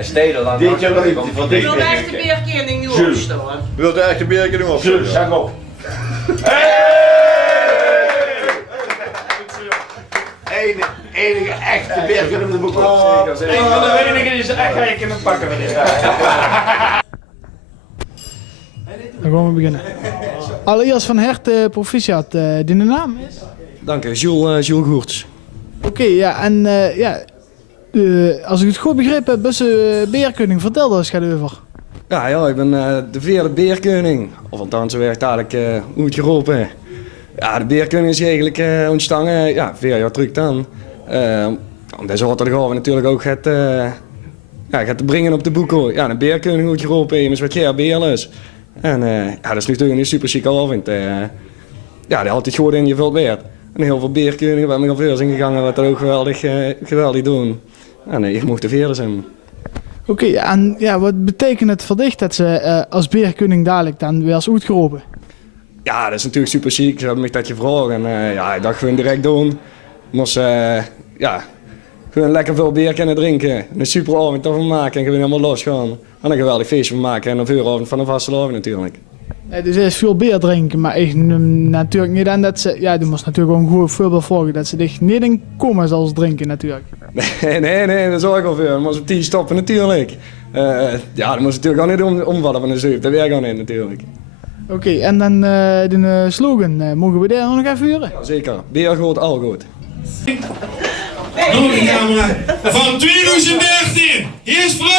steden lang. Dit jaar niet van Ik wil de echte beerkening nu opstaan. Je wilt de echte beerkening op. Jules, zeg op. Enige echte beerkening op de boek. Een van de weinigen die ze echt ga je kunnen pakken met dit. Dan gaan we beginnen. Allereerst van harte proficiat, die de naam is? Dank u, Jules Goerts. Oké, ja, en als ik het goed begrepen heb, is beerkunning. Vertel daar eens over. Ja, ik ben de vierde beerkoning. Of althans, zo werd eigenlijk uitgeroepen. Ja, de beerkoning is eigenlijk ontstaan, 4 jaar terug dan. Deze wordt er gaan we natuurlijk ook gaat brengen op de boeken. Ja, een beerkoning uitgeroepen, immers wat jaar beerlus. En dat is natuurlijk een super chique avond. Die altijd goed ingevuld werd. En heel veel beerkoningen, we hebben nog veel zijn gegaan wat er ook geweldig doen. En ik mocht de vierde zijn. Oké, en ja, wat betekent het voor dich dat ze als beerkoning dadelijk dan weer is uitgeroepen? Ja, dat is natuurlijk super chic. Ze hebben me dat gevraagd en ik dacht gewoon direct doen. Moest gewoon lekker veel bier kunnen drinken. Een super avond ervan maken en gewoon helemaal losgaan. En een geweldig feestje van maken en een vuuravond van een vastelavond natuurlijk. Dus er is veel bier drinken, maar ik neem natuurlijk niet aan dat ze... Ja, je moest natuurlijk ook een goed voorbeeld volgen dat ze dich niet in komen zoals drinken natuurlijk. Nee, dat zorg ik al voor. Dan moest op 10 stoppen natuurlijk. Dat moest natuurlijk ook niet omvallen van de zeep. Dat werkt ook niet natuurlijk. Oké, en dan de slogan, mogen we daar nog even vuren? Ja, zeker. Bier goed, al goed. Van 2013, hier is Frank!